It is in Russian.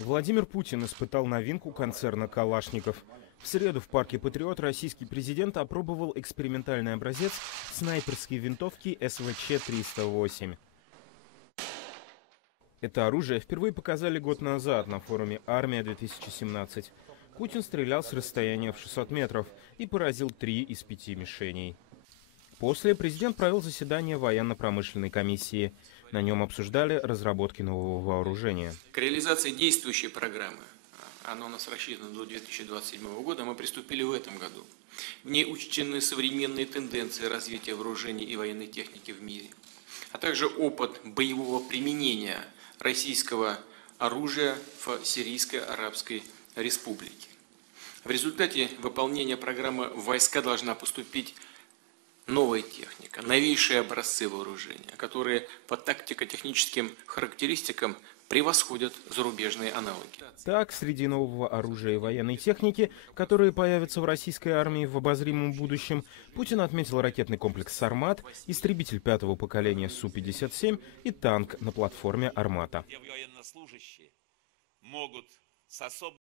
Владимир Путин испытал новинку концерна «Калашников». В среду в парке «Патриот» российский президент опробовал экспериментальный образец снайперской винтовки СВЧ-308. Это оружие впервые показали год назад на форуме «Армия-2017». Путин стрелял с расстояния в 600 метров и поразил 3 из 5 мишеней. После президент провел заседание военно-промышленной комиссии. На нем обсуждали разработки нового вооружения. К реализации действующей программы, она у нас рассчитана до 2027 года, мы приступили в этом году. В ней учтены современные тенденции развития вооружений и военной техники в мире, а также опыт боевого применения российского оружия в Сирийской Арабской Республике. В результате выполнения программы в войска должна поступить новая техника, новейшие образцы вооружения, которые по тактико-техническим характеристикам превосходят зарубежные аналоги. Так, среди нового оружия и военной техники, которые появятся в российской армии в обозримом будущем, Путин отметил ракетный комплекс «Сармат», истребитель 5-го поколения Су-57 и танк на платформе «Армата».